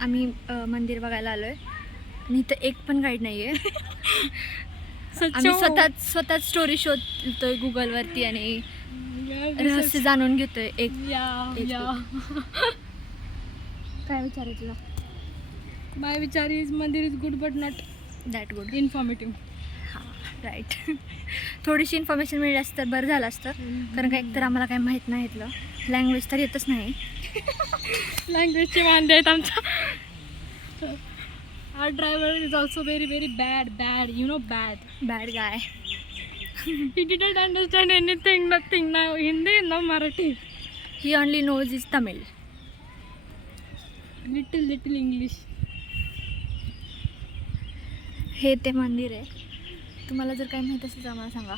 आम्ही मंदिर बघायला आलोय आणि इथं एक पण गाईड नाही आहे. आम्ही स्वतःच स्टोरी शोधतोय गुगलवरती आणि रहस्य जाणून घेतोय. एक काय विचारायचं तुला? माय विचार इज मंदिर is good but not that good. Informative. हां राईट. थोडीशी इन्फॉर्मेशन मिळली असतं तर बरं झालं असतं, कारण का एकतर आम्हाला काही माहीत नाही इथलं, लँग्वेज तर येतच नाही. लँग्वेजचे वांदे आहेत आमच्या. Our driver is also very very bad you know bad. Bad guy. He didn't understand anything, nothing. Now Hindi, now Marathi. He only knows is Tamil. Little English. हे ते मंदिर आहे. तुम्हाला जर काही माहीत असेल तर आम्हाला सांगा.